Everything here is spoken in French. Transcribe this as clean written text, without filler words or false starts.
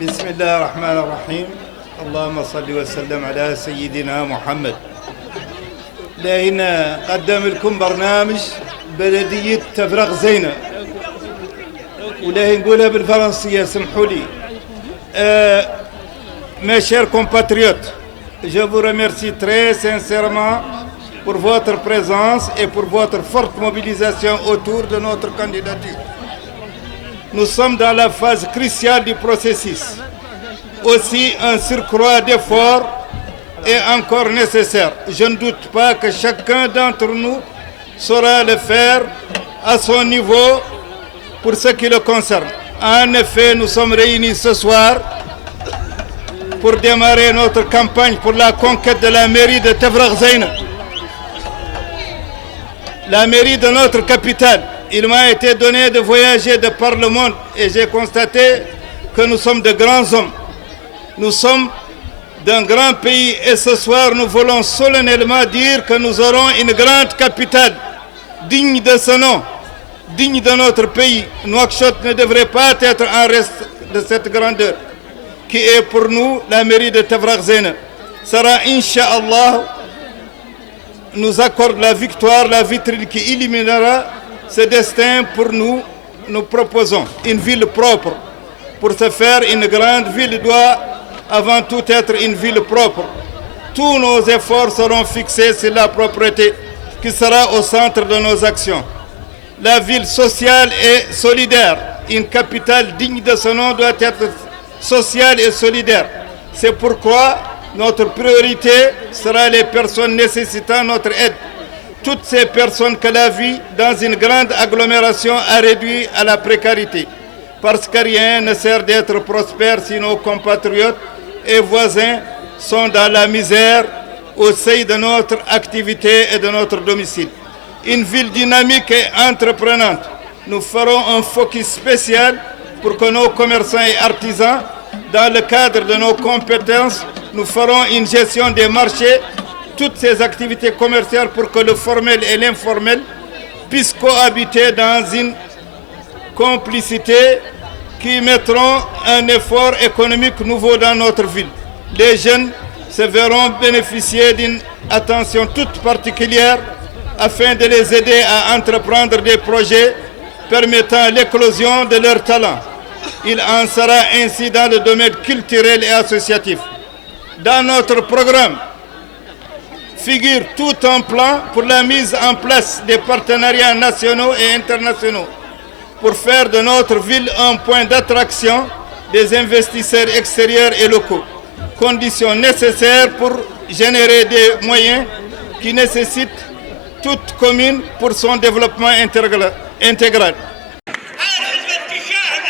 بسم الله الرحمن الرحيم اللهم صل وسلم على سيدنا محمد. لهنا قدم لكم برنامج بلدية تفرغ زينة، ولا نقولها بالفرنسية سمحوا لي. Mes chers compatriotes, je vous remercie très sincèrement pour votre présence et pour votre forte mobilisation autour de notre candidature. Nous sommes dans la phase cruciale du processus. Aussi, un surcroît d'efforts est encore nécessaire. Je ne doute pas que chacun d'entre nous saura le faire à son niveau pour ce qui le concerne. En effet, nous sommes réunis ce soir pour démarrer notre campagne pour la conquête de la mairie de Tefragh Zeina. La mairie de notre capitale. Il m'a été donné de voyager de par le monde et j'ai constaté que nous sommes de grands hommes. Nous sommes d'un grand pays et ce soir nous voulons solennellement dire que nous aurons une grande capitale digne de ce nom, digne de notre pays. Nouakchott ne devrait pas être en reste de cette grandeur qui est pour nous la mairie de Tefragh Zeina. Sera, Inch'Allah, nous accorde la victoire, la vitrine qui éliminera ce destin pour nous. Nous proposons une ville propre. Pour ce faire, une grande ville doit avant tout être une ville propre. Tous nos efforts seront fixés sur la propreté qui sera au centre de nos actions. La ville sociale et solidaire, une capitale digne de ce nom doit être sociale et solidaire. C'est pourquoi notre priorité sera les personnes nécessitant notre aide. Toutes ces personnes que la vie dans une grande agglomération a réduit à la précarité. Parce que rien ne sert d'être prospère si nos compatriotes et voisins sont dans la misère au sein de notre activité et de notre domicile. Une ville dynamique et entreprenante. Nous ferons un focus spécial pour que nos commerçants et artisans, dans le cadre de nos compétences, nous ferons une gestion des marchés, toutes ces activités commerciales pour que le formel et l'informel puissent cohabiter dans une complicité qui mettront un effort économique nouveau dans notre ville. Les jeunes se verront bénéficier d'une attention toute particulière afin de les aider à entreprendre des projets permettant l'éclosion de leurs talents. Il en sera ainsi dans le domaine culturel et associatif. Dans notre programme figure tout un plan pour la mise en place des partenariats nationaux et internationaux pour faire de notre ville un point d'attraction des investisseurs extérieurs et locaux. Conditions nécessaires pour générer des moyens qui nécessitent toute commune pour son développement intégral.